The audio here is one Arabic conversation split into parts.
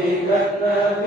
جل جلاله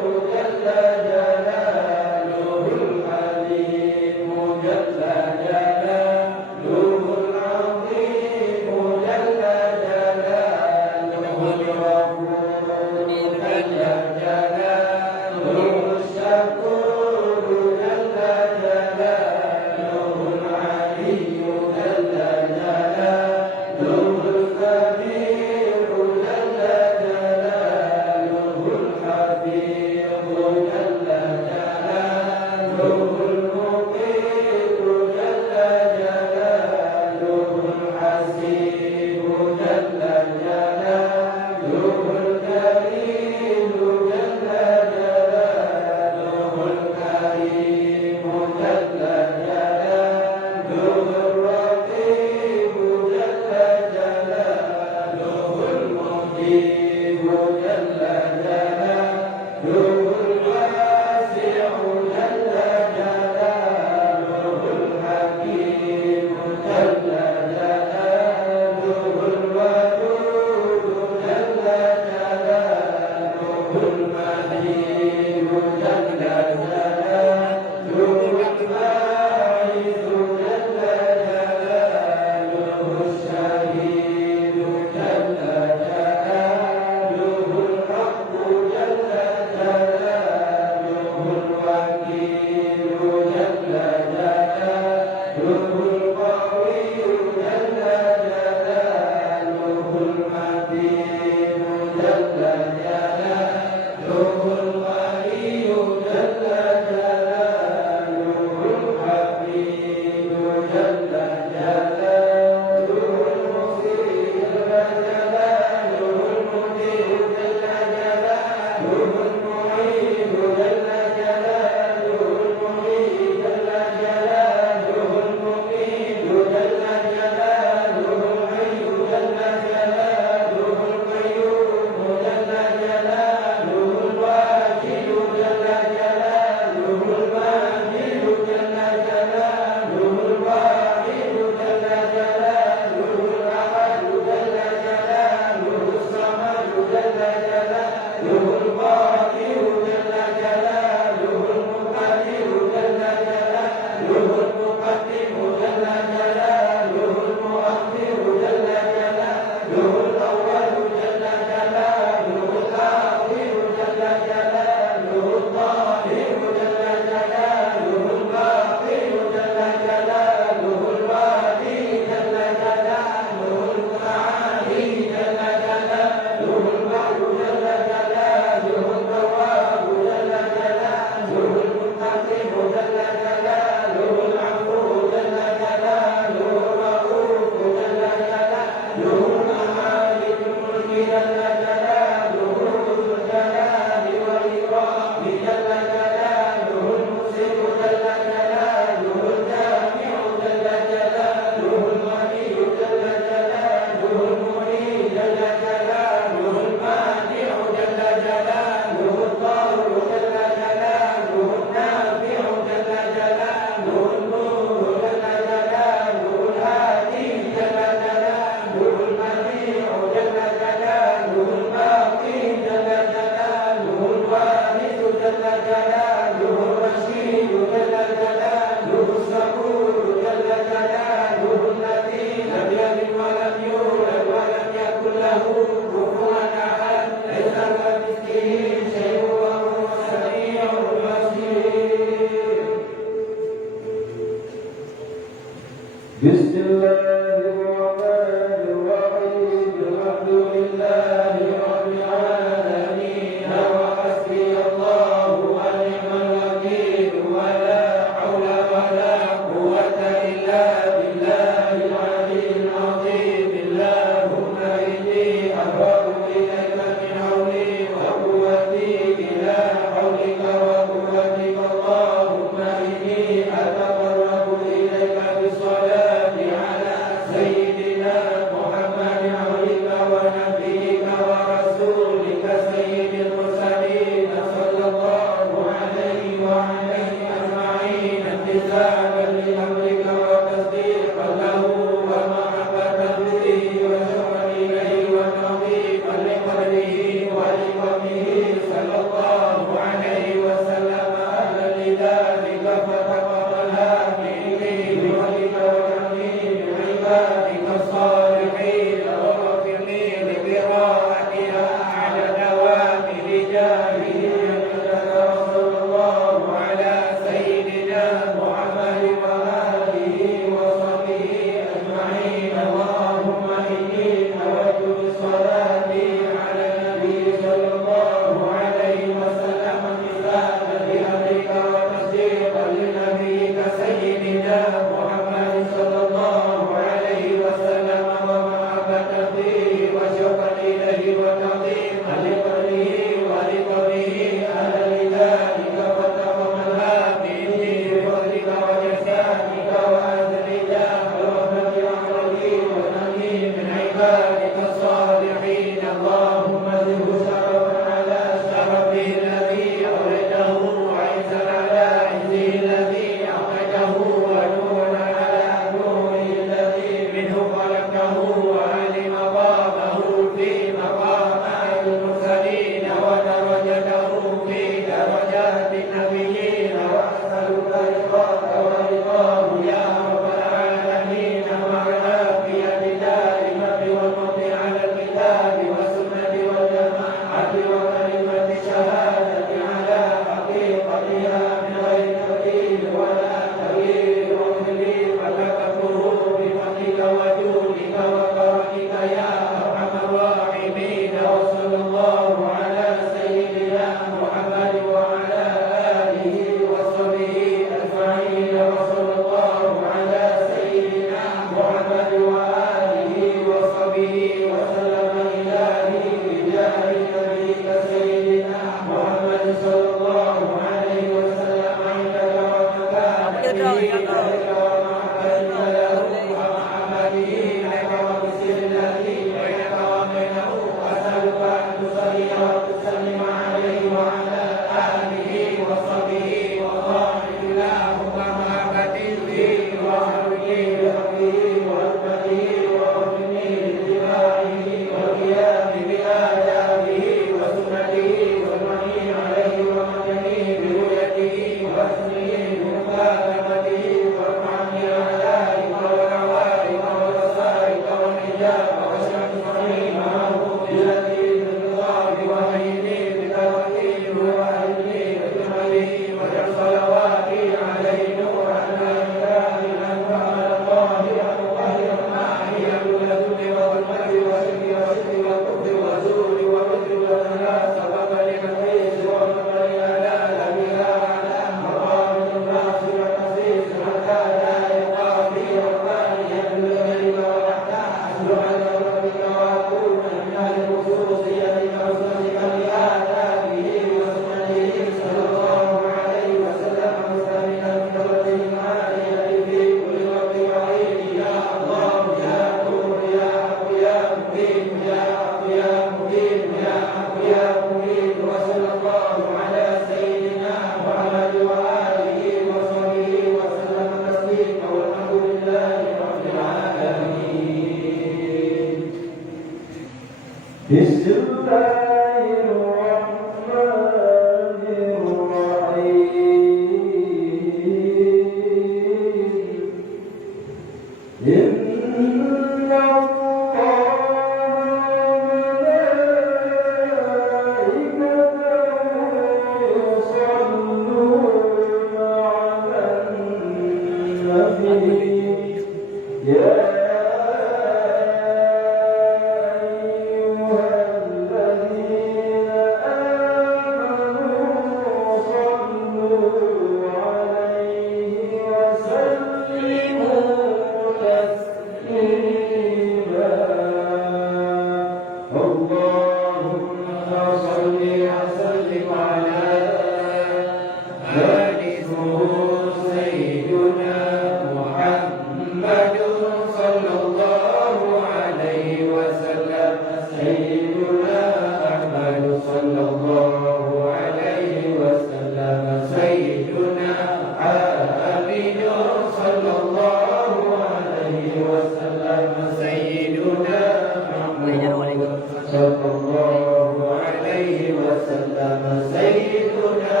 صلى الله عليه وسلم سيدنا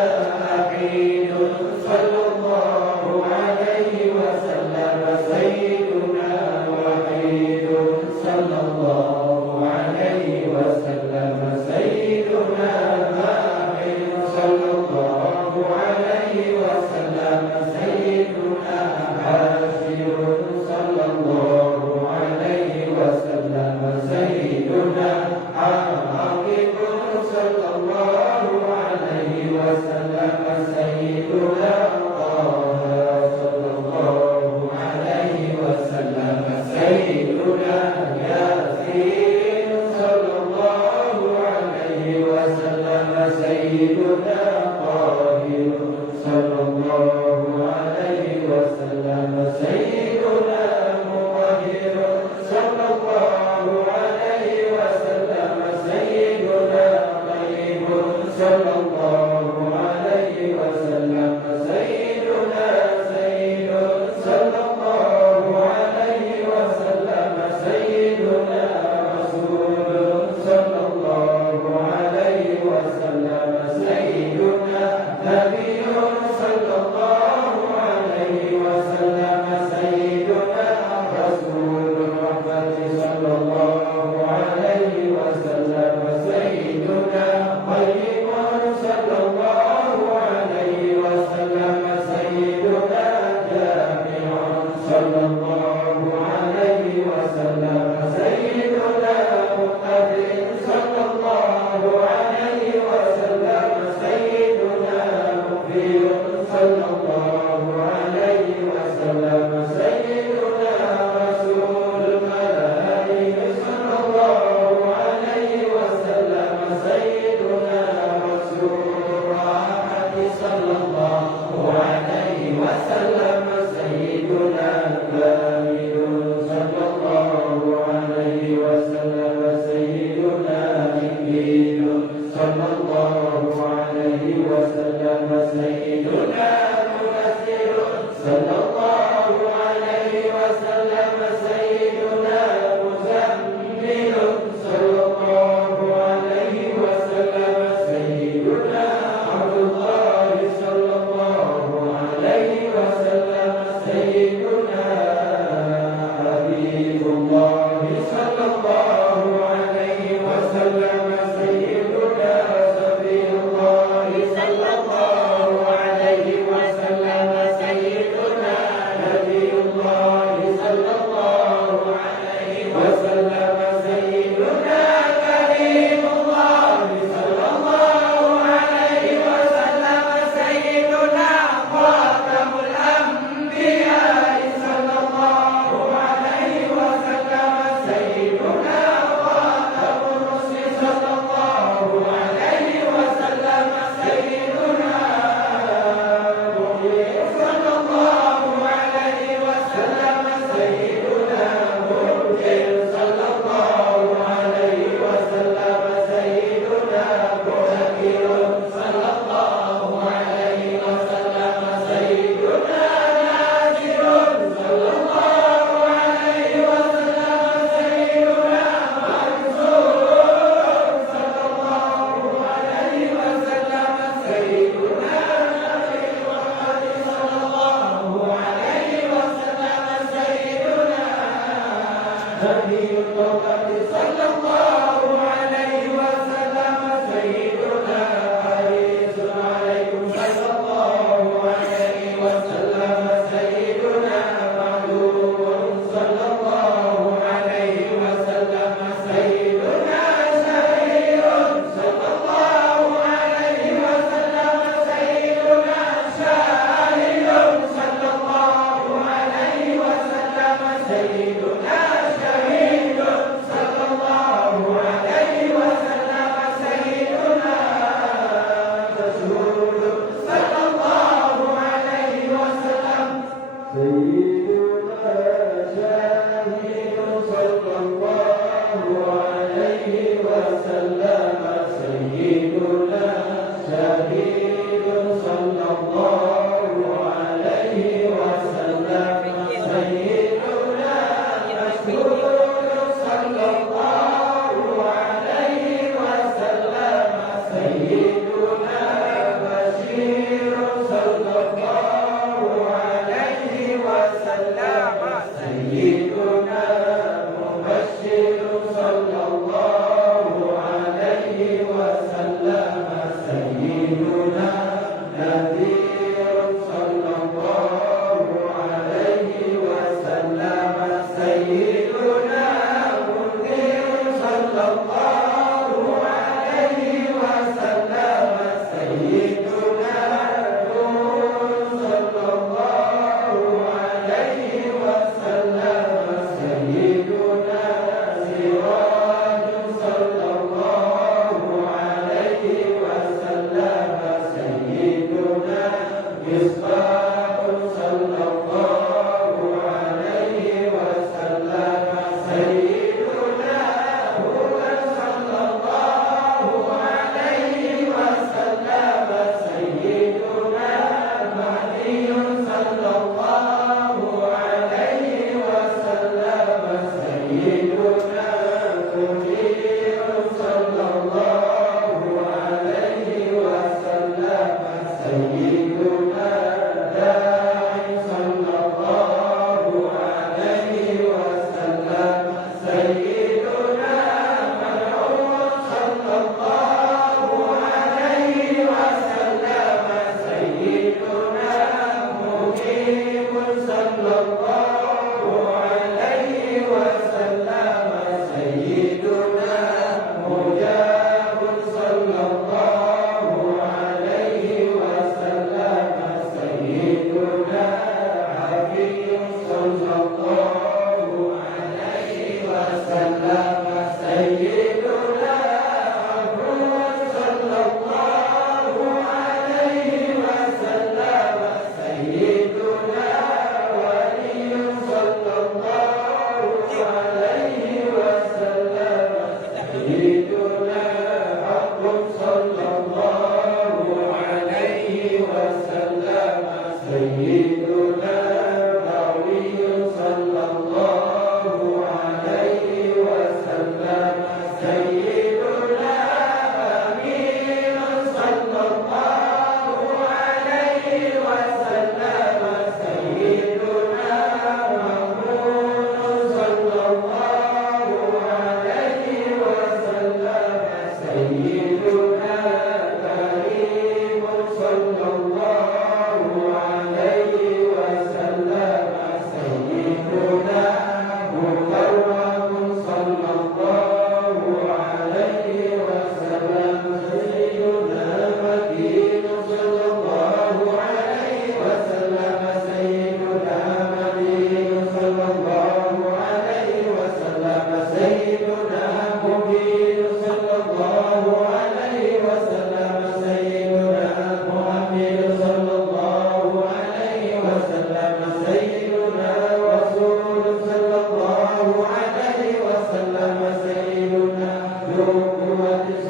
أحيد صلى الله عليه وسلم سيدنا وحيد صلى الله عليه وسلم سيدنا أحيد صلى الله عليه وسلم سيدنا حاشر صلى الله عليه وسلم سيدنا عاقب صلى الله عليه وسلم سيدنا طه صلى الله عليه وسلم سيدنا ياسين صلى الله عليه وسلم سيدنا طاهر صلى الله عليه وسلم سيدنا مطهر صلى الله عليه وسلم سيدنا طيب صلى الله عليه وسلم سيدنا سيد صلى الله عليه وسلم سيدنا رسول صلى الله عليه وسلم سيدنا نبي صلى الله عليه وسلم سيدنا رسول الرحمة صلى الله عليه وسلم سيدنا طيب صلى الله عليه وسلم سيدنا جامع صلى الله عليه وسلم سيدنا مقتدر صلى الله عليه وسلم سيدنا مغفر صلى الله عليه وسلم سيدنا رسول الملائكة صلى الله عليه وسلم سيدنا رسول الراحة صلى الله عليه وسلم سيدنا كامل صلى الله عليه وسلم سيدنا إنجيل صلى الله عليه وسلم سيدنا منزل صلى الله عليه وسلم سيدنا مزمل صلى الله عليه وسلم سيدنا عبد الله صلى الله عليه وسلم سيدنا حبيب الله صلى الله عليه وسلم سيدنا صفي الله صلى الله عليه وسلم سيدنا نبي الله صلى الله عليه وسلم سيدنا كريم الله صلى الله عليه وسلم سيدنا خاتم الأنبياء صلى الله عليه وسلم سيدنا خاتم الرسل صلى الله عليه وسلم سيدنا مغير صلى الله عليه وسلم سيدنا مرجل صلى الله عليه وسلم سيدنا مذكر صلى الله عليه وسلم سيدنا ناصر صلى الله عليه وسلم سيدنا منصور صلى الله عليه وسلم سيدنا نبي محمد صلى الله عليه وسلم سيدنا نبي التوبة صلى الله عليه وسلم سيدنا حريص عليكم صلى الله عليه وسلم سيدنا معلوم صلى الله عليه وسلم سيدنا شهير صلى الله عليه وسلم سيدنا شاهد صلى الله عليه وسلم سيدنا شهيد صلى الله عليه وسلم سيدنا رسول صلى الله عليه وسلم سيدنا شاهد صلى الله عليه وسلم سيدنا شهيد صلى الله عليه وسلم سيدنا رسول صلى الله عليه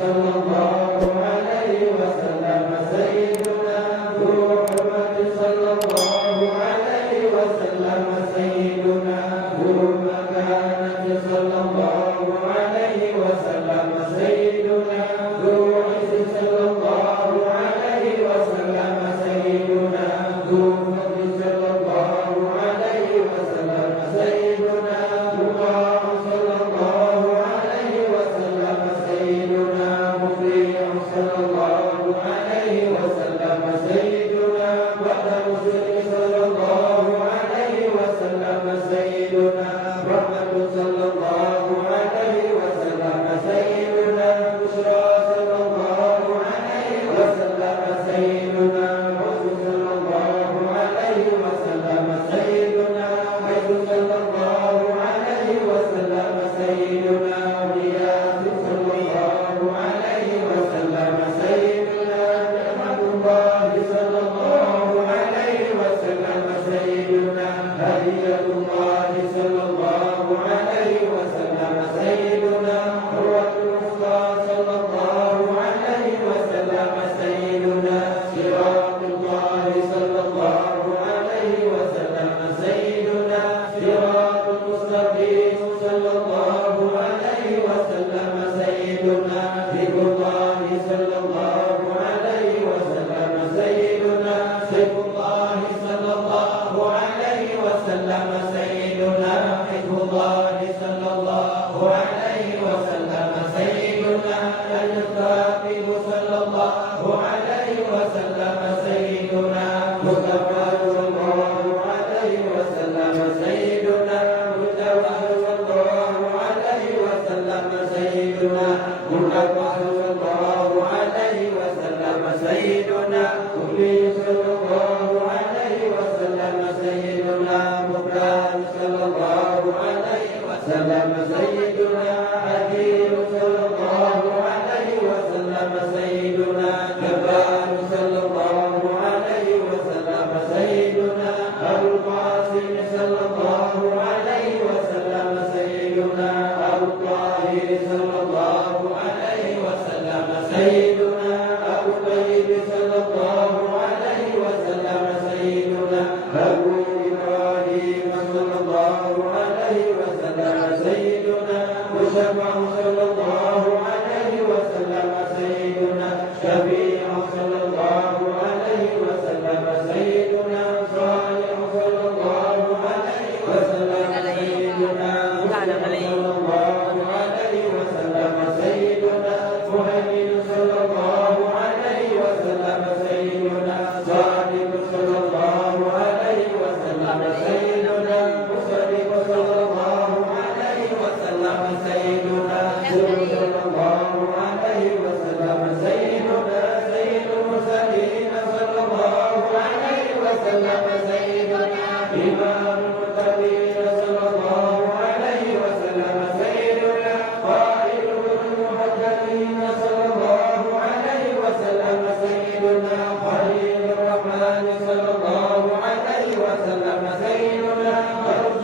صلى الله عليه وسلم سيدنا ذو حرمة صلى الله عليه وسلم سيدنا ذو مكانة صلى الله عليه وسلم سيدنا ذو عز صلى الله عليه وسلم سيدنا ذو فضل صلى الله عليه وسلم سيدنا مطاع صلى الله عليه وسلم سيدنا مطيع صلى الله عليه وسلم سيدنا بدر صلى الله عليه وسلم سيدنا رحمة صلى الله عليه وسلم سيدنا بشرى صلى الله عليه وسلم سيدنا حسن صلى الله عليه وسلم سيدنا حيث صلى الله عليه وسلم سيدنا غياث صلى الله عليه وسلم سيدنا نعمة الله صلى الله عليه وسلم سيدنا هدية الله صلى الله عليه وسلم سيدنا عروة الوثقى صلى الله عليه وسلم سيدنا صراط الله صلى الله عليه وسلم سيدنا صراط المستقيم صلى الله عليه وسلم سيدنا ذكر الله صلى الله عليه وسلم سيدنا سيف الله صلى الله عليه وسلم سيدنا حفظ الله صلى الله عليه وسلم سيدنا الكاتب صلى الله عليه وسلم سيدنا مصطفى صلى الله عليه وسلم سيدنا مجتبى صلى الله عليه وسلم سيدنا مرتضى صلى الله عليه وسلم سيدنا مبين صلى الله عليه وسلم سيدنا مختار صلى الله عليه وسلم سيدنا حكيم صلى الله عليه وسلم سيدنا جبار صلى الله عليه وسلم سيدنا أبو القاسم صلى الله عليه وسلم سيدنا أبو الطاهر صلى الله عليه وسلم سيدنا أبو طيب صلى الله عليه وسلم سيدنا أبو إبراهيم صلى الله عليه وسلم سيدنا مشفع صلى الله عليه وسلم سيدنا شفيع صلى الله عليه وسلم سيدنا صالح صلى الله عليه وسلم سيدنا صلى الله عليه وسلم سيدنا مهيمن صلى الله عليه وسلم سيدنا صادق صلى الله عليه وسلم سيدنا مصدق صلى الله عليه وسلم سيدنا صلى الله عليه وسلم سيدنا سيد المرسلين صلى الله عليه وسلم سيدنا إمام المتقين صلى الله عليه وسلم سيدنا قائد المحجلين صلى الله عليه وسلم سيدنا خليل الرحمن صلى الله عليه وسلم سيدنا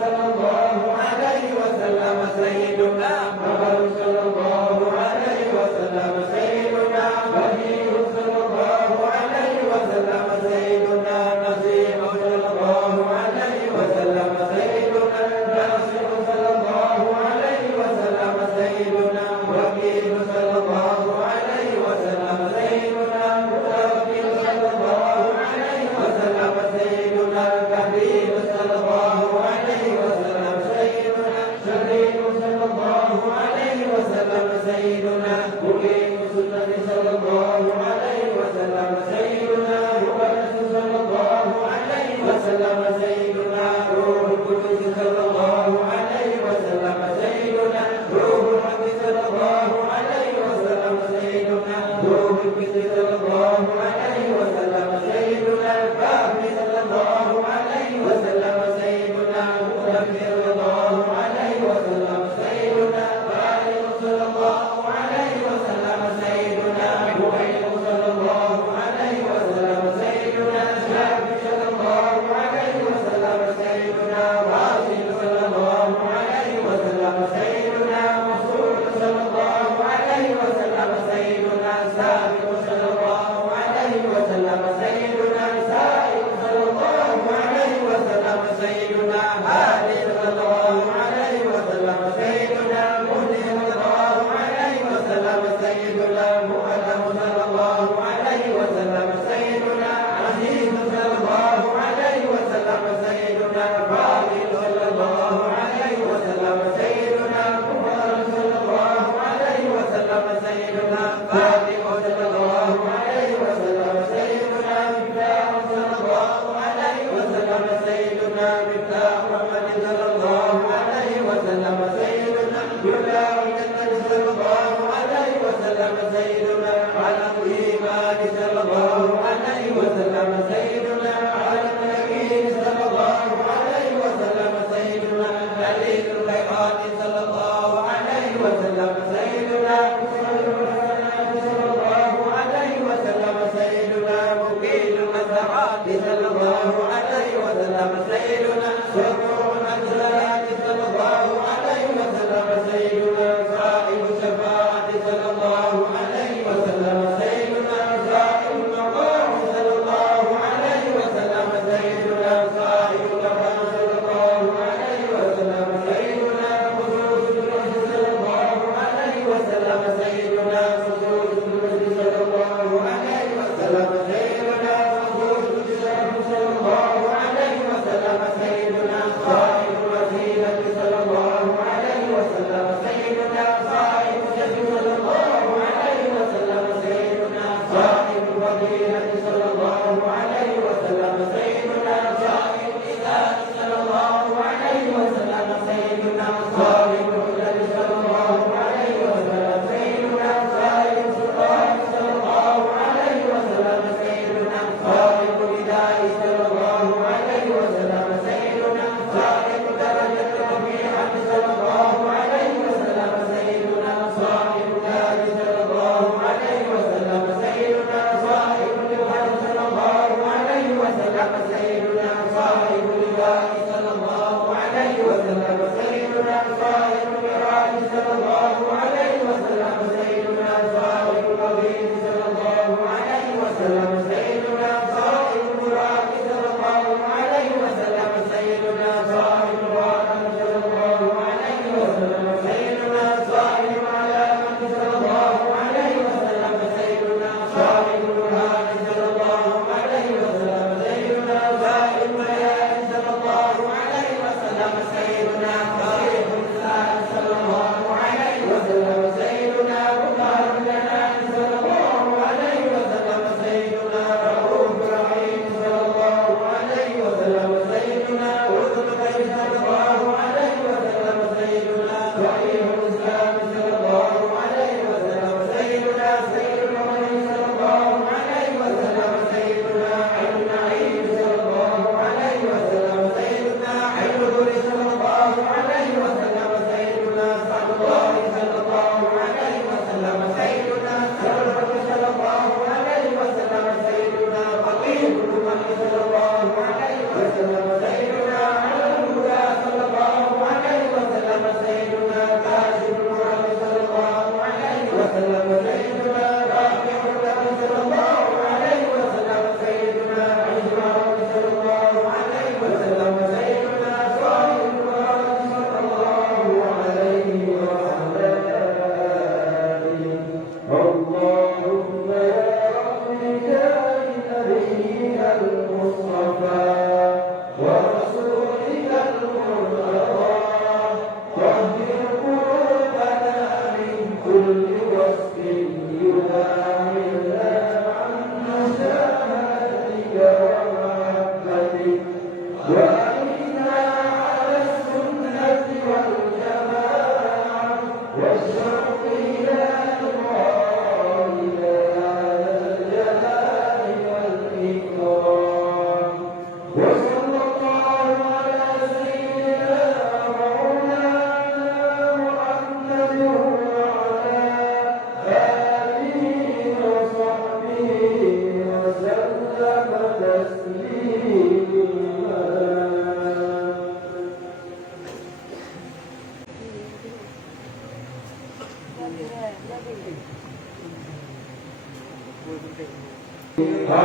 صلى الله عليه وسلم سيدنا محمد صلى الله عليه وسلم سيدنا بديع صلى الله عليه وسلم سيدنا نصير صلى الله عليه وسلم سيدنا ناصر صلى الله عليه وسلم سيدنا وكيل صلى الله عليه وسلم سيدنا متوكل صلى الله عليه وسلم سيدنا كبير صلى الله عليه وسلم سيدنا شريف صلى الله عليه وسلم سيدنا مقيم السنة صلى الله عليه وسلم سيدنا مقدس صلى الله عليه وسلم سيدنا روح القدس صلى الله عليه وسلم سيدنا روح الحق صلى الله عليه وسلم سيدنا روح الفكر صلى الله عليه وسلم سيدنا الفهم صلى الله عليه وسلم سيدنا مقدم صلى الله عليه وسلم سيدنا بالغ صلى الله عليه وسلم سيدنا مهيب صلى الله عليه وسلم سيدنا شافي صلى الله عليه وسلم سيدنا واصل صلى الله عليه وسلم سيدنا مسعود صلى الله عليه وسلم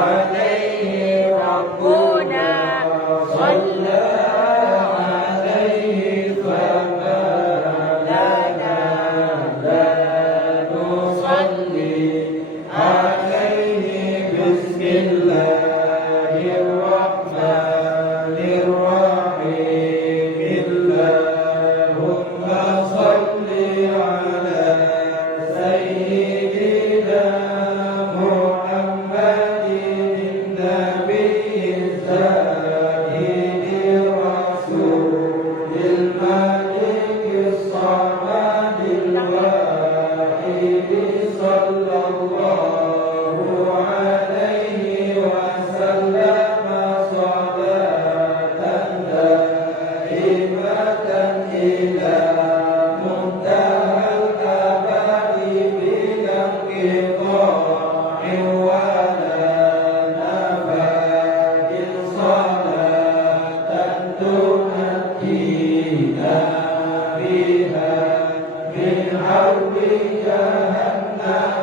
عليه ربنا صلى عليه فما لنا لا نصلي عليه بسم الله الرحمن الرحيم اللهم صل على سيدنا محمد النبي الزاهد رسول الملك الصمد الواحد صلى الله عليه وسلم صلاة دائمة إلى منتهى الأبد بلا انقطاع ولا نفاد صلاة تنجينا بها من حرب جهنم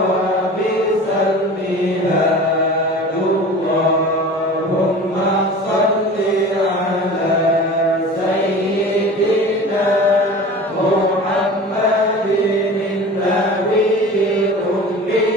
وبئس المهاد اللهم صل على سيدنا محمد النبي الأمي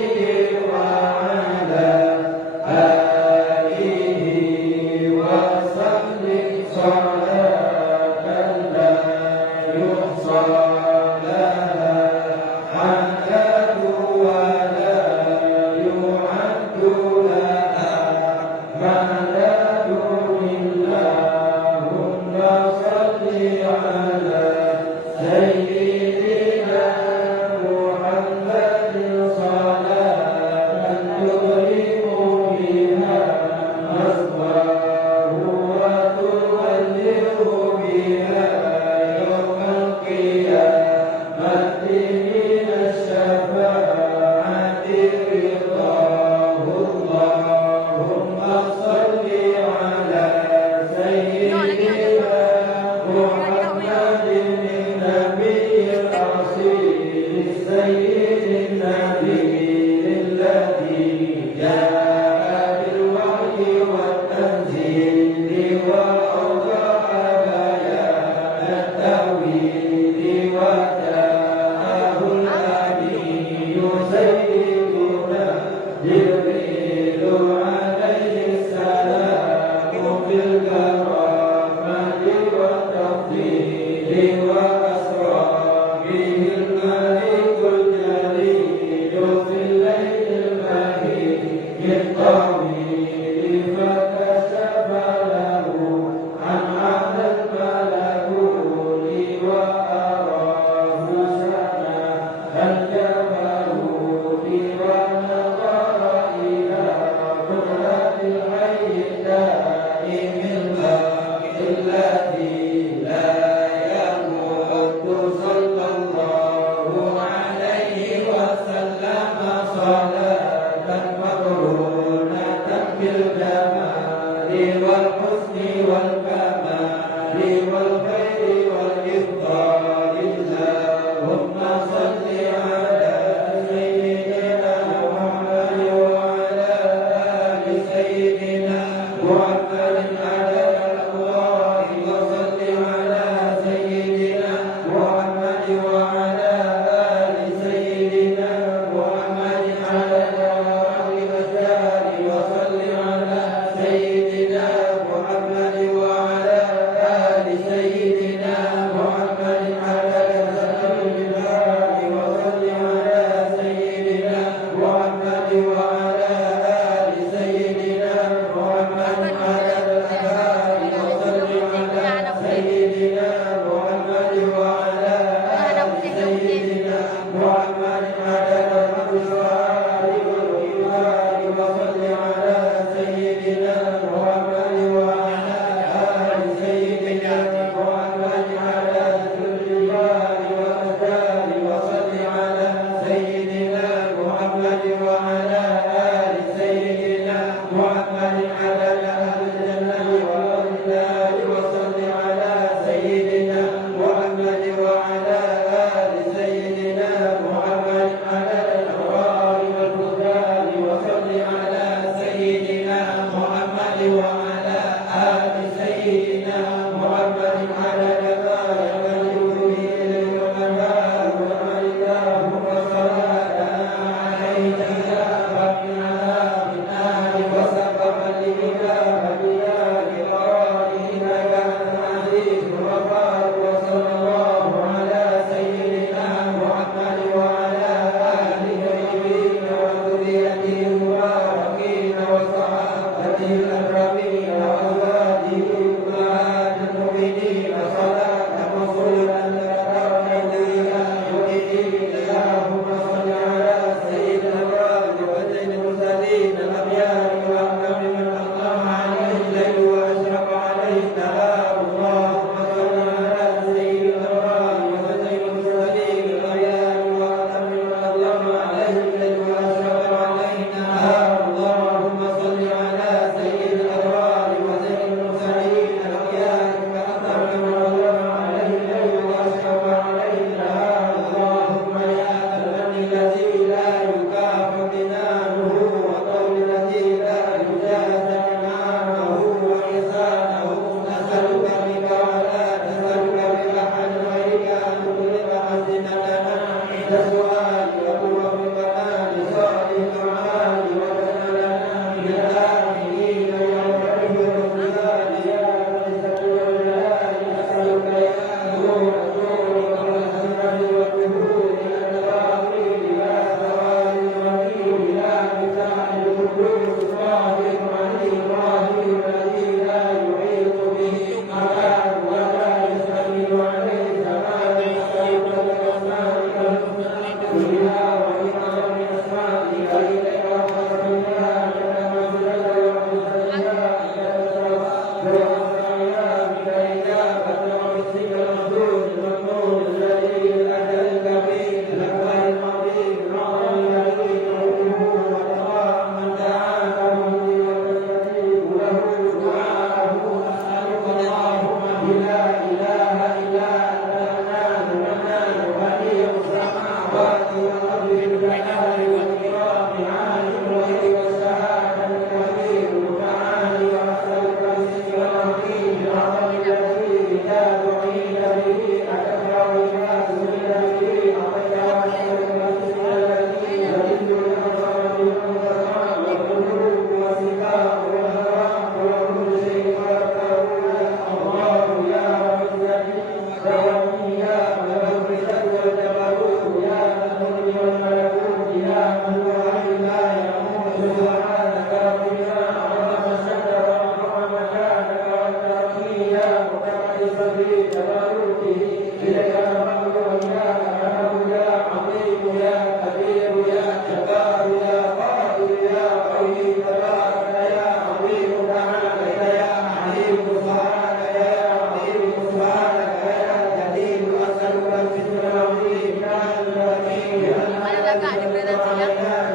عليها